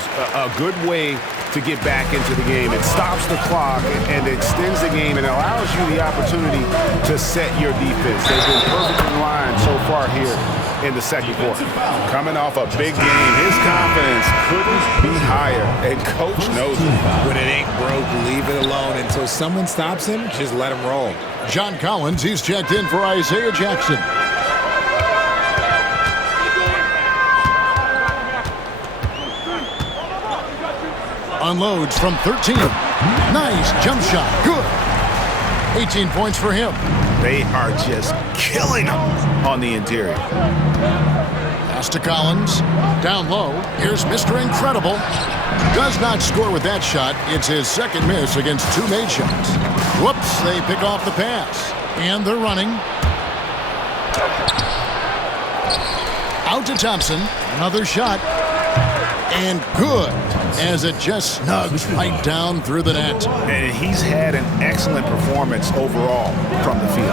Charles, a good way to get back into the game. It stops the clock and extends the game and allows you the opportunity to set your defense. They've been perfect in line so far here in the second quarter. Coming off a big game, his confidence couldn't be higher, and Coach knows it. When it ain't broke, leave it alone until someone stops him. Just let him roll. John Collins, he's checked in for Isaiah Jackson. Unloads from 13. Nice jump shot. Good. 18 points for him. They are just killing him on the interior. Pass to Collins. Down low. Here's Mr. Incredible. Does not score with that shot. It's his second miss against two made shots. Whoops, they pick off the pass. And they're running. Out to Thompson. Another shot. And good, as it just snugs right down through the net. And he's had an excellent performance overall from the field.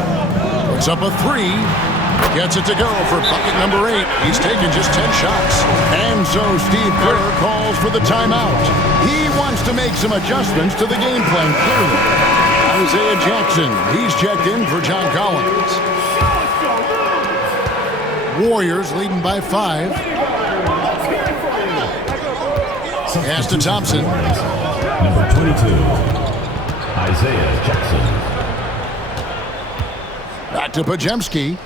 Puts up a three. Gets it to go for bucket number 8. He's taken just 10 shots. And so Steve Kerr calls for the timeout. He wants to make some adjustments to the game plan, clearly. Isaiah Jackson, he's checked in for John Collins. Warriors leading by 5. Pass to Thompson. Number 22, Isaiah Jackson. Back to Podziemski.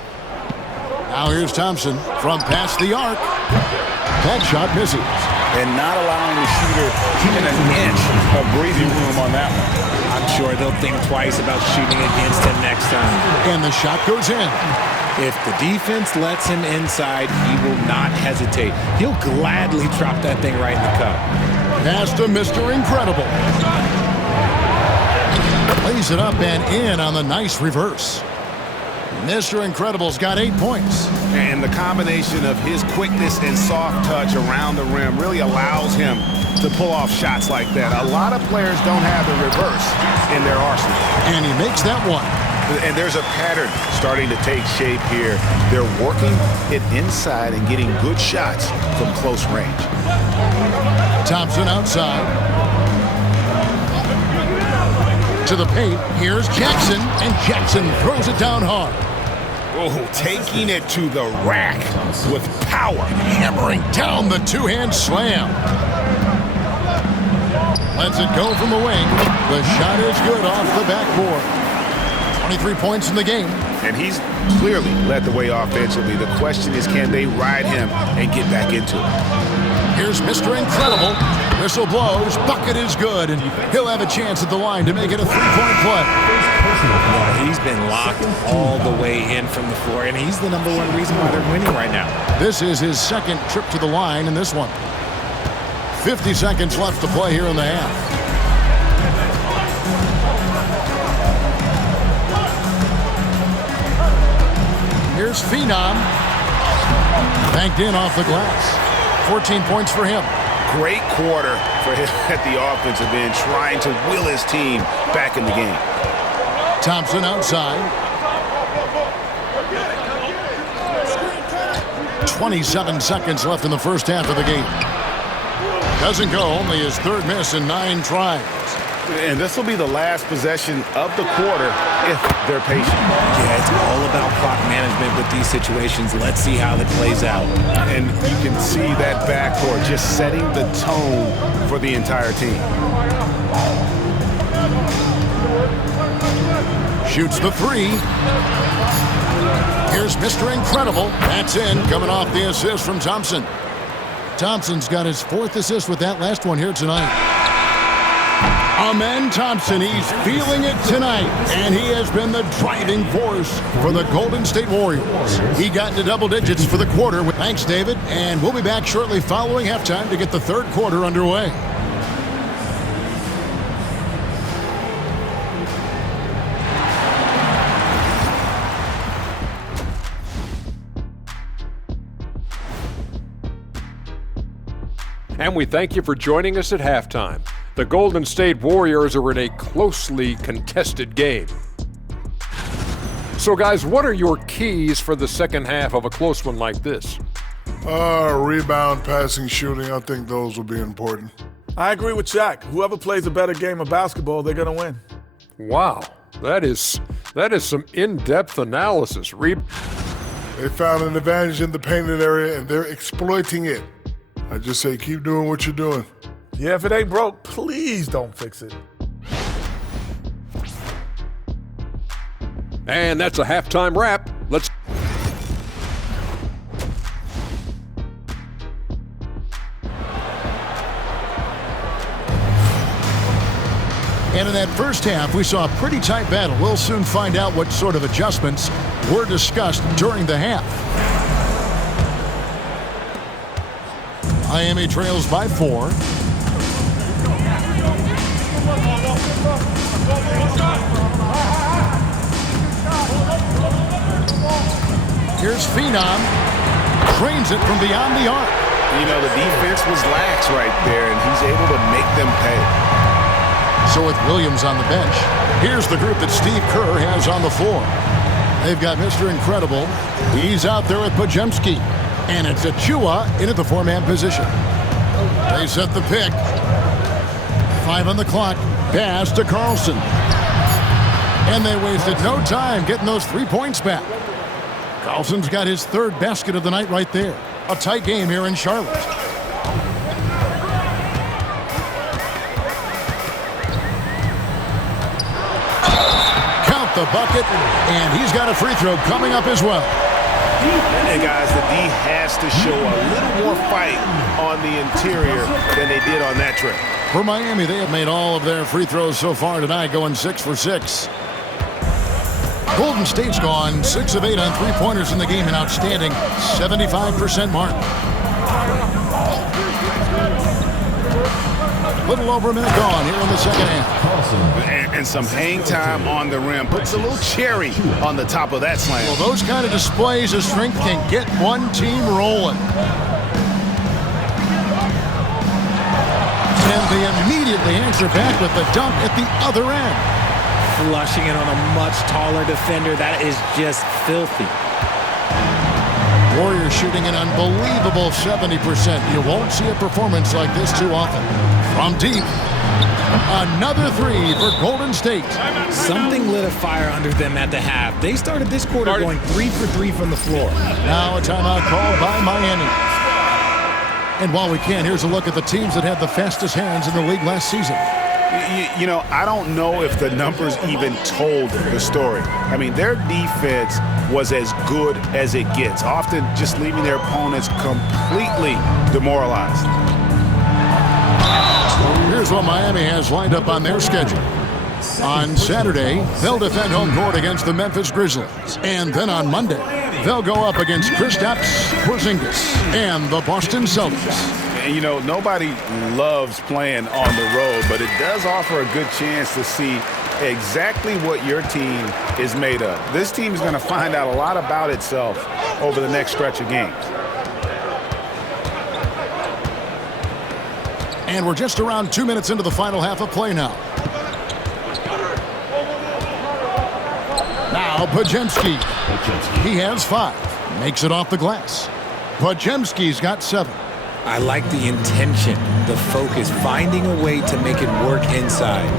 Now here's Thompson from past the arc. That shot misses. And not allowing the shooter even an inch of breathing room on that one. I'm sure they'll think twice about shooting against him next time. And the shot goes in. If the defense lets him inside, he will not hesitate. He'll gladly drop that thing right in the cup. Pass to Mr. Incredible. Plays it up and in on the nice reverse. Mr. Incredible's got 8 points. And the combination of his quickness and soft touch around the rim really allows him to pull off shots like that. A lot of players don't have the reverse in their arsenal. And he makes that one. And there's a pattern starting to take shape here. They're working it inside and getting good shots from close range. Thompson outside. To the paint. Here's Jackson. And Jackson throws it down hard. Oh, taking it to the rack with power. Hammering down the two-hand slam. Lets it go from the wing. The shot is good off the backboard. 23 points in the game. And he's clearly led the way offensively. The question is, can they ride him and get back into it? Here's Mr. Incredible. Whistle blows. Bucket is good. And he'll have a chance at the line to make it a three-point play. Well, he's been locked all the way in from the floor, and he's the number one reason why they're winning right now. This is his second trip to the line in this one. 50 seconds left to play here in the half. Here's Phenom. Banked in off the glass. 14 points for him. Great quarter for him at the offensive end, trying to will his team back in the game. Thompson outside. 27 seconds left in the first half of the game. Doesn't go, only his third miss in 9 tries. And this will be the last possession of the quarter if they're patient. Yeah, it's all about clock management with these situations. Let's see how it plays out. And you can see that backcourt just setting the tone for the entire team. Shoots the three. Here's Mr. Incredible. That's in, coming off the assist from Thompson. Thompson's got his 4th assist with that last one here tonight. Amen Thompson, he's feeling it tonight, and he has been the driving force for the Golden State Warriors. He got into double digits for the quarter. Thanks, David, and we'll be back shortly following halftime to get the third quarter underway. And we thank you for joining us at halftime. The Golden State Warriors are in a closely contested game. So guys, what are your keys for the second half of a close one like this? Rebound, passing, shooting. I think those will be important. I agree with Shaq. Whoever plays a better game of basketball, they're going to win. Wow, that is some in-depth analysis. They found an advantage in the painted area, and they're exploiting it. I just say keep doing what you're doing. Yeah, if it ain't broke, please don't fix it. And that's a halftime wrap. Let's. And in that first half, we saw a pretty tight battle. We'll soon find out what sort of adjustments were discussed during the half. Miami trails by 4. Here's Phenom. Trains it from beyond the arc. You know, the defense was lax right there, and he's able to make them pay. So with Williams on the bench, here's the group that Steve Kerr has on the floor. They've got Mr. Incredible. He's out there with Podziemski. And it's Achua in at the 4-man position. They set the pick. 5 on the clock. Pass to Carlson. And they wasted no time getting those 3 points back. Carlson's got his 3rd basket of the night right there. A tight game here in Charlotte. Count the bucket, and he's got a free throw coming up as well. And guys, the D has to show a little more fight on the interior than they did on that trip. For Miami, they have made all of their free throws so far tonight, going 6 for 6. Golden State's gone 6 of 8 on 3-pointers in the game, an outstanding 75% mark. Little over a minute gone here in the second half. And some hang time on the rim. Puts a little cherry on the top of that slam. Well, those kind of displays of strength can get one team rolling. And they immediately answer back with the dunk at the other end. Flushing it on a much taller defender. That is just filthy. Warriors shooting an unbelievable 70%. You won't see a performance like this too often. From deep, another 3 for Golden State. Something lit a fire under them at the half. They started this quarter going 3 for 3 from the floor. Now a timeout called by Miami. And while we can, here's a look at the teams that had the fastest hands in the league last season. You know, I don't know if the numbers even told the story. I mean, their defense was as good as it gets, often just leaving their opponents completely demoralized. Here's what Miami has lined up on their schedule. On Saturday, they'll defend home court against the Memphis Grizzlies. And then on Monday, they'll go up against Kristaps Porzingis and the Boston Celtics. And, you know, nobody loves playing on the road, but it does offer a good chance to see exactly what your team is made of. This team is going to find out a lot about itself over the next stretch of games. And we're just around 2 minutes into the final half of play now. Now Podziemski. He has 5. Makes it off the glass. Podziemski's got 7. I like the intention, the focus, finding a way to make it work inside.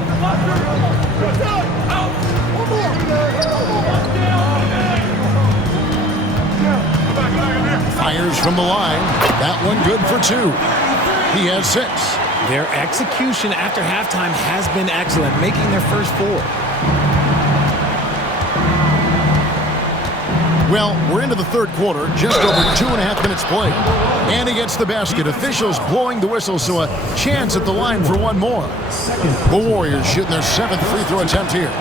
Fires from the line. That one good for 2. He has 6. Their execution after halftime has been excellent, making their first 4. Well, we're into the third quarter, just over 2.5 minutes played. And he gets the basket. Officials blowing the whistle, so a chance at the line for one more. The Warriors shooting their 7th free throw attempt here.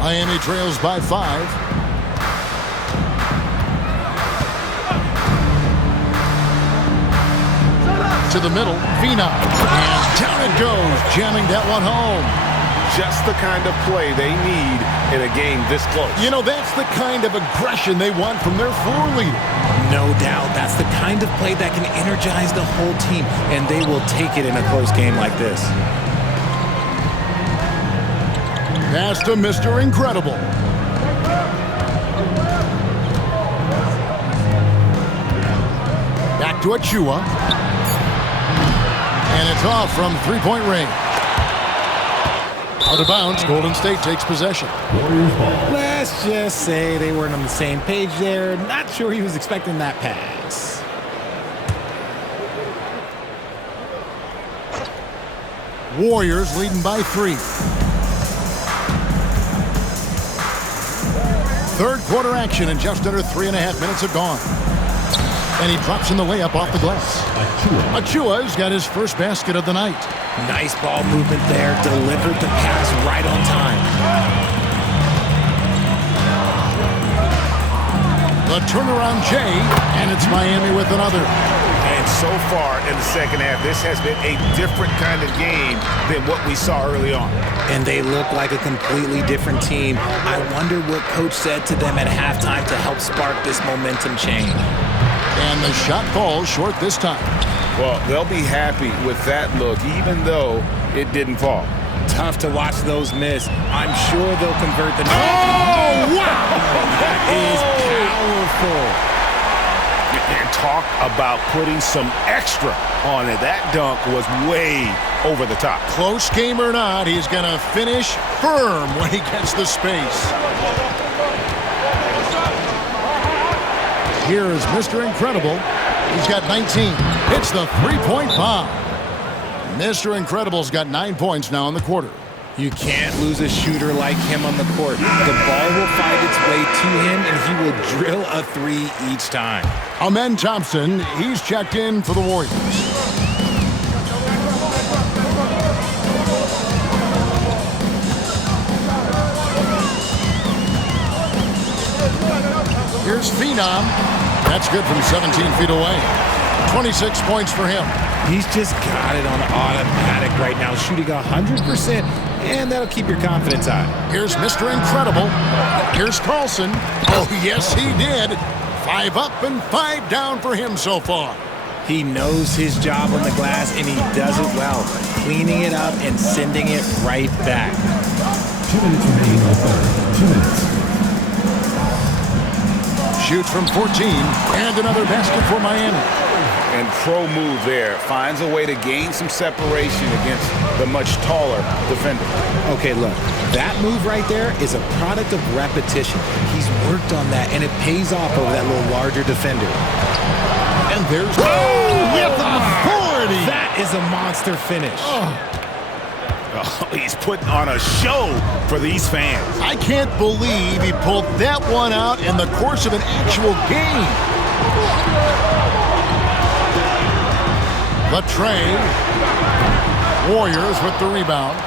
Miami trails by 5. To the middle, Phenom. And down it goes, jamming that one home. Just the kind of play they need in a game this close. You know, that's the kind of aggression they want from their floor leader. No doubt. That's the kind of play that can energize the whole team, and they will take it in a close game like this. Pass to Mr. Incredible. to Achua. And it's off from three-point range. Out of bounds, Golden State takes possession. Warriors ball. Let's just say they weren't on the same page there. Not sure he was expecting that pass. Warriors leading by 3. Third quarter action, and just under 3.5 minutes have gone. And he drops in the layup off the glass. Achua's got his first basket of the night. Nice ball movement there. Delivered the pass right on time. The turnaround Jay, and it's Miami with another. And so far in the second half, this has been a different kind of game than what we saw early on. And they look like a completely different team. I wonder what coach said to them at halftime to help spark this momentum change. And the shot falls short this time. Well, they'll be happy with that look, even though it didn't fall. Tough to watch those miss. I'm sure they'll convert the... Oh, wow! That is powerful. And talk about putting some extra on it. That dunk was way over the top. Close game or not, he's going to finish firm when he gets the space. Here is Mr. Incredible. He's got 19. Hits the three-point bomb. Mr. Incredible's got 9 points now in the quarter. You can't lose a shooter like him on the court. The ball will find its way to him, and he will drill a three each time. Amen Thompson, he's checked in for the Warriors. Here's Phenom. That's good from 17 feet away. 26 points for him. He's just got it on automatic right now, shooting 100%, and that'll keep your confidence high. Here's Mr. Incredible. Here's Carlson. Oh, yes, he did. 5 up and 5 down for him so far. He knows his job on the glass, and he does it well, cleaning it up and sending it right back. 2 minutes remaining in the third. 2 minutes. Shoots from 14, and another basket for Miami. And pro move there. Finds a way to gain some separation against the much taller defender. Okay, look, that move right there is a product of repetition. He's worked on that, and it pays off over that little larger defender. And there's... Oh, with authority! That is a monster finish. Oh, he's putting on a show for these fans. I can't believe he pulled that one out in the course of an actual game. Latrey. Warriors with the rebound.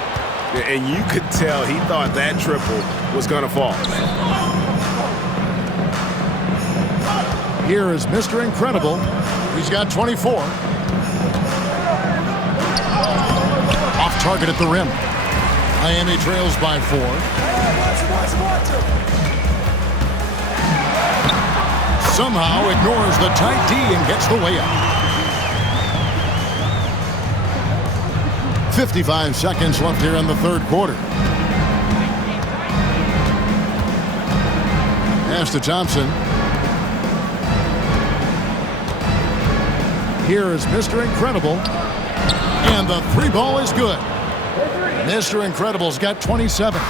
And you could tell he thought that triple was going to fall. Here is Mr. Incredible. He's got 24. Off target at the rim. Miami trails by 4. Somehow ignores the tight D and gets the layup. 55 seconds left here in the third quarter. Pass to Thompson. Here is Mr. Incredible. And the three ball is good. Mr. Incredible's got 27.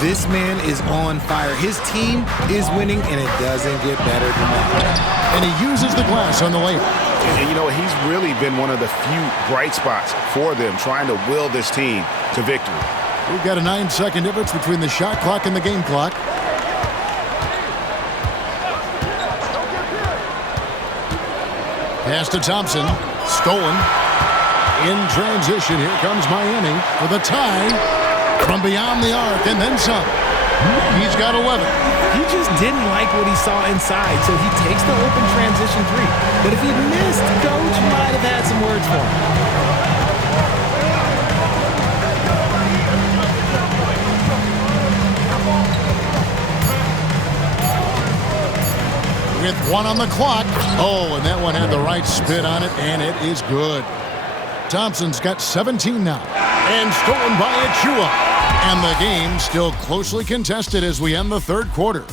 This man is on fire. His team is winning, and it doesn't get better than that. And he uses the glass on the layup. And you know, he's really been one of the few bright spots for them, trying to will this team to victory. We've got a 9-second difference between the shot clock and the game clock. Pass to Thompson. Stolen. In transition, here comes Miami for the tie from beyond the arc, and then some. He's got 11. He just didn't like what he saw inside, so he takes the open transition three. But if he missed, Coach might have had some words for him. With 1 on the clock. Oh, and that one had the right spin on it, and it is good. Thompson's got 17 now. And stolen by Achua. And the game still closely contested as we end the third quarter.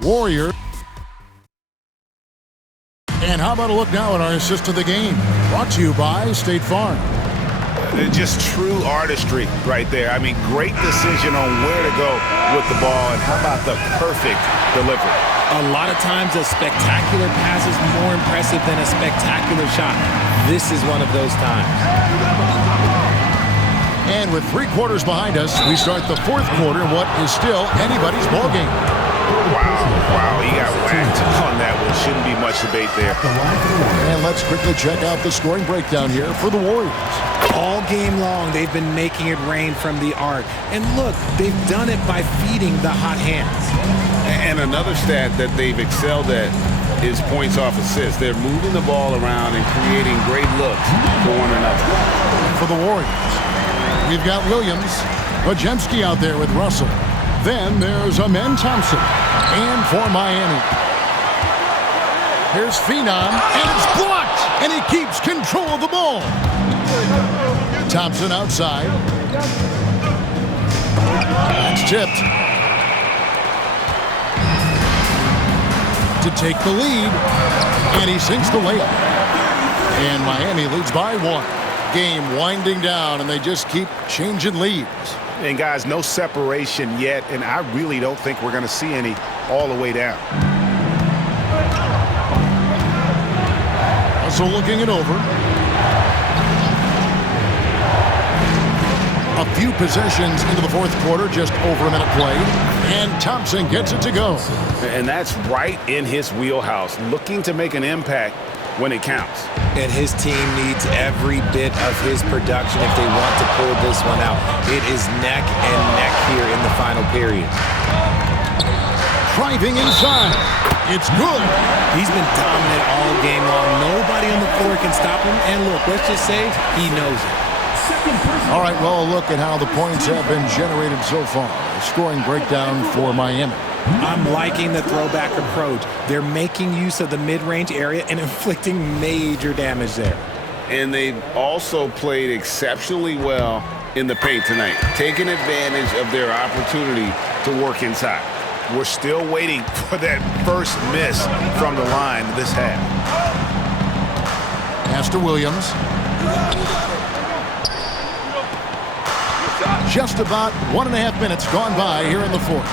Warriors And how about a look now at our assist of the game? Brought to you by State Farm. Just true artistry right there. I mean, great decision on where to go with the ball, and how about the perfect delivery? A lot of times a spectacular pass is more impressive than a spectacular shot. This is one of those times. And with 3 quarters behind us, we start the 4th quarter in what is still anybody's ball game. Wow, he got whacked on that one. Shouldn't be much debate there. And let's quickly check out the scoring breakdown here for the Warriors. All game long, they've been making it rain from the arc. And look, they've done it by feeding the hot hands. And another stat that they've excelled at is points off assists. They're moving the ball around and creating great looks for one another. For the Warriors, we've got Williams, Podziemski out there with Russell. Then there's Amen Thompson. And for Miami, here's Phenom, and it's blocked, and he keeps control of the ball. Thompson outside. That's tipped. To take the lead, and he sinks the layup. And Miami leads by 1. Game winding down, and they just keep changing leads. And guys, no separation yet, and I really don't think we're going to see any all the way down. Also looking it over. A few possessions into the 4th quarter, just over a minute played, and Thompson gets it to go. And that's right in his wheelhouse, looking to make an impact when it counts. And his team needs every bit of his production if they want to pull this one out. It is neck and neck here in the final period. Driving inside. It's good. He's been dominant all game long. Nobody on the floor can stop him. And look, let's just say he knows it. All right, well, a look at how the points have been generated so far. A scoring breakdown for Miami. I'm liking the throwback approach. They're making use of the mid-range area and inflicting major damage there. And they've also played exceptionally well in the paint tonight, taking advantage of their opportunity to work inside. We're still waiting for that first miss from the line this half. Pass to Williams. Just about 1.5 minutes gone by here in the 4th.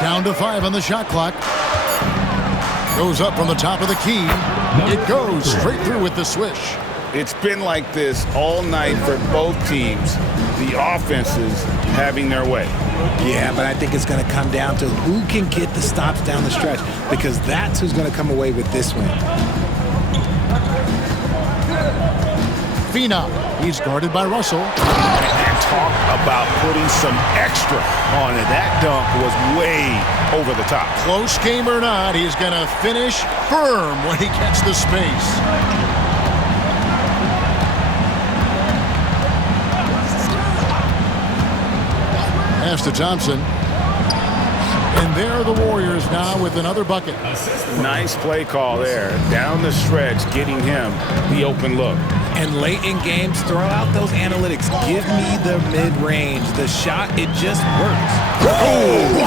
Down to 5 on the shot clock. Goes up from the top of the key. It goes straight through with the swish. It's been like this all night for both teams. The offenses having their way. Yeah, but I think it's going to come down to who can get the stops down the stretch, because that's who's going to come away with this win. Phenom. He's guarded by Russell. And talk about putting some extra on it. That dunk was way over the top. Close game or not, he's going to finish firm when he gets the space. Pass to Thompson. And there are the Warriors now with another bucket. Nice play call there. Down the stretch, getting him the open look. And late in games, throw out those analytics. Give me the mid-range. The shot, it just works. Oh,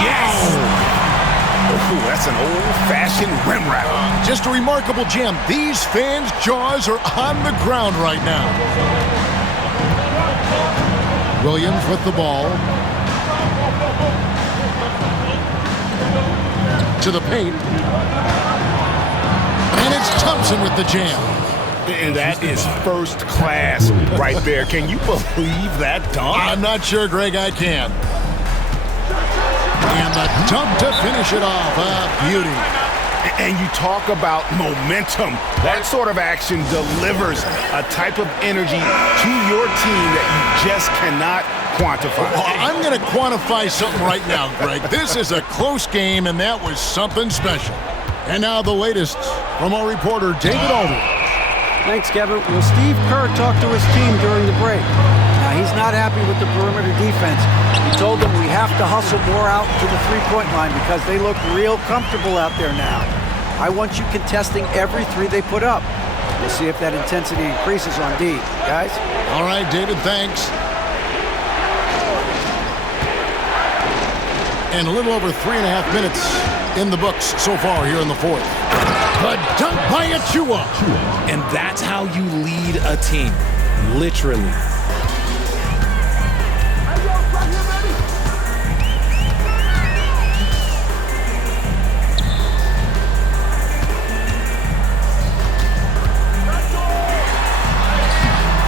yes! Ooh, that's an old-fashioned rim wrap. Just a remarkable jam. These fans' jaws are on the ground right now. Williams with the ball. To the paint. And it's Thompson with the jam. And that is first class right there. Can you believe that dunk? I'm not sure, Greg, I can. And the dunk to finish it off. A beauty. And you talk about momentum. That sort of action delivers a type of energy to your team that you just cannot quantify. Well, I'm going to quantify something right now, Greg. This is a close game, and that was something special. And now the latest from our reporter, David Aldridge. Thanks, Kevin. Well, Steve Kerr talked to his team during the break. Now, he's not happy with the perimeter defense. He told them we have to hustle more out to the three-point line because they look real comfortable out there now. I want you contesting every three they put up. We'll see if that intensity increases on D. Guys? All right, David, thanks. And a little over 3.5 minutes in the books so far here in the fourth. The dunk by Achua. And that's how you lead a team, literally.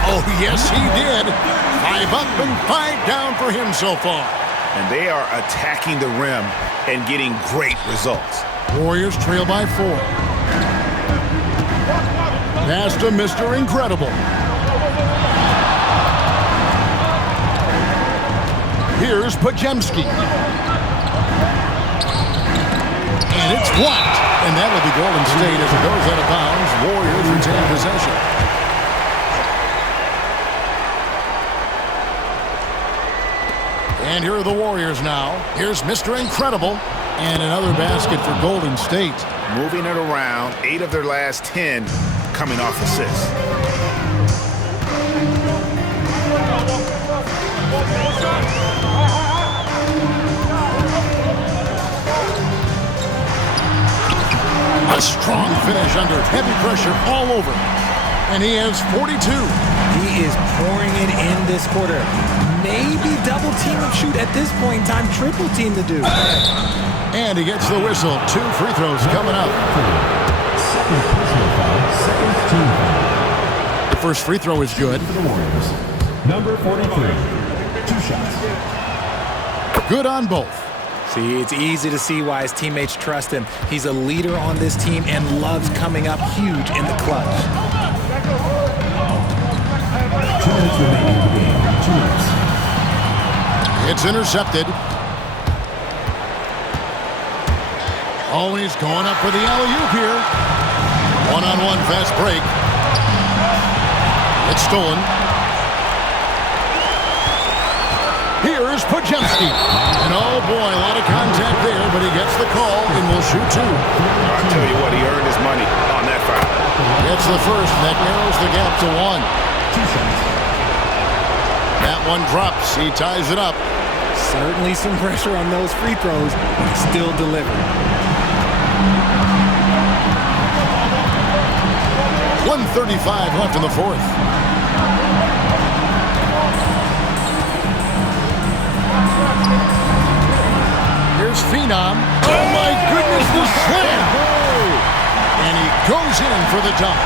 Oh, yes, he did. 5 up and 5 down for him so far. And they are attacking the rim and getting great results. Warriors trail by 4. Pass to Mr. Incredible. Here's Pajemski. And it's blocked. And that'll be Golden State as it goes out of bounds. Warriors retain possession. And here are the Warriors now. Here's Mr. Incredible. And another basket for Golden State. Moving it around, 8 of their last 10 coming off assists. A strong finish under heavy pressure all over. And he has 42. He is pouring it in this quarter. Maybe double team and shoot at this point in time, triple team the dude. And he gets the whistle. 2 free throws coming up. Second personal foul, second team foul. The first free throw is good. For the Warriors. Number 43. 2 shots. Good on both. See, it's easy to see why his teammates trust him. He's a leader on this team and loves coming up huge in the clutch. 2 minutes remaining in the game. 2 minutes. It's intercepted. Oh, he's going up for the alley-oop here. One-on-one fast break. It's stolen. Here's Pajemski. And oh boy, a lot of contact there, but he gets the call and will shoot 2. I'll tell you what, he earned his money on that foul. Gets the first, and that narrows the gap to 1. 2 shots. That one drops. He ties it up. Certainly some pressure on those free throws, but he still delivered. 1:35 left in the fourth. Here's Phenom. Oh my goodness, the slam! And he goes in for the dunk.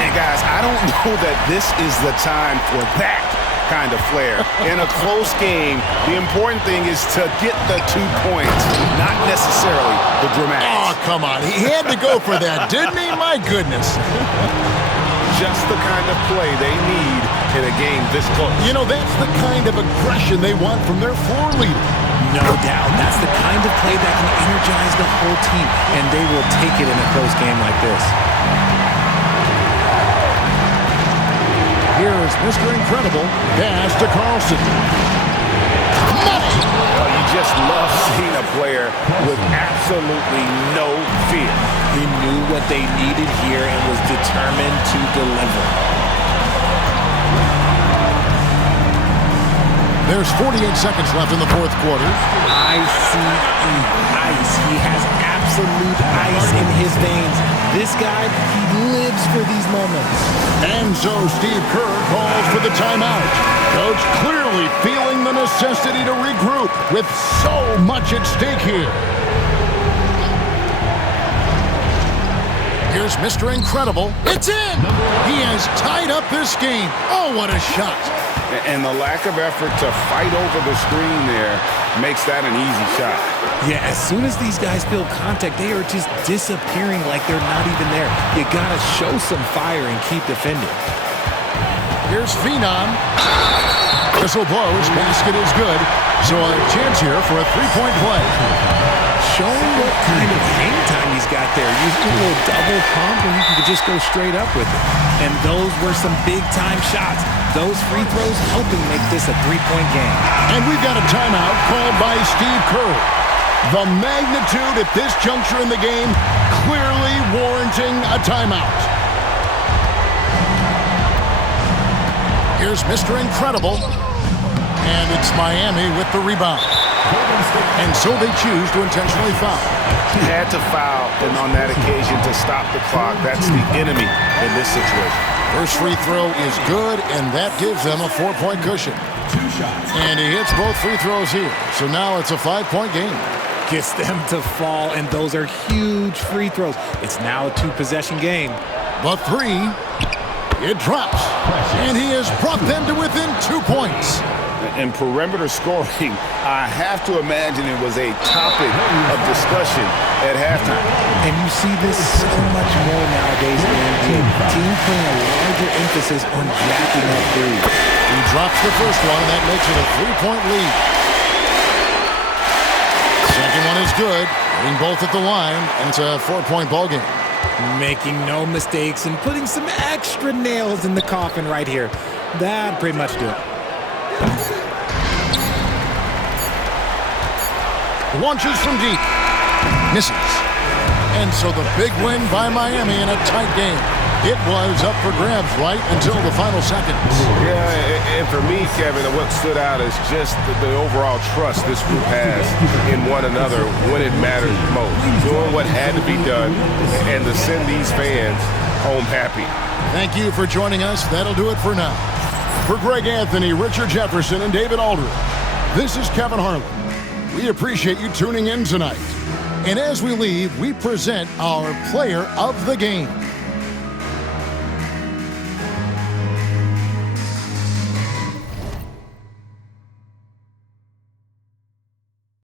And guys, I don't know that this is the time for that kind of flair. In a close game, the important thing is to get the 2 points, not necessarily the dramatics. Oh, come on. He had to go for that, didn't he? My goodness. Just the kind of play they need in a game this close. You know, that's the kind of aggression they want from their floor leader. No doubt. That's the kind of play that can energize the whole team, and they will take it in a close game like this. Here's Mr. Incredible. Pass to Carlson. Money! Well, you just love seeing a player with absolutely no fear. He knew what they needed here and was determined to deliver. There's 48 seconds left in the fourth quarter. ICE. Ice. He has absolute ice in his veins. This guy, he lives for these moments. And so Steve Kerr calls for the timeout. Coach clearly feeling the necessity to regroup with so much at stake here. Here's Mr. Incredible. It's in! He has tied up this game. Oh, what a shot. And the lack of effort to fight over the screen there makes that an easy shot. Yeah, as soon as these guys feel contact, they are just disappearing like they're not even there. You gotta show some fire and keep defending. Here's Phenom. Whistle blows. Basket is good. So a chance here for a three-point play. Showing what kind of hang time he's got there. Using a little double pump, and you can just go straight up with it. And those were some big-time shots. Those free throws helping make this a three-point game. And we've got a timeout called by Steve Kerr. The magnitude at this juncture in the game clearly warranting a timeout. Here's Mr. Incredible. And it's Miami with the rebound. And so they choose to intentionally foul. Had to foul, and on that occasion to stop the clock. That's the enemy in this situation. First free throw is good, and that gives them a 4-point cushion. And he hits both free throws here. So now it's a 5-point game. Gets them to fall, and those are huge free throws. It's now a 2-possession game. But 3, it drops. And he has brought them to within 2 points. In perimeter scoring, I have to imagine it was a topic of discussion at halftime. And you see this so much more nowadays in the NBA. Teams putting a larger emphasis on jacking up threes. He drops the first one, and that makes it a 3-point lead. Second one is good. Hitting both at the line, and it's a 4-point ball game. Making no mistakes and putting some extra nails in the coffin right here. That'd pretty much do it. Launches from deep. Misses. And so the big win by Miami in a tight game. It was up for grabs right until the final seconds. Yeah, and for me, Kevin, what stood out is just the overall trust this group has in one another when it matters most. Doing what had to be done and to send these fans home happy. Thank you for joining us. That'll do it for now. For Greg Anthony, Richard Jefferson, and David Aldridge, this is Kevin Harlan. We appreciate you tuning in tonight. And as we leave, we present our player of the game.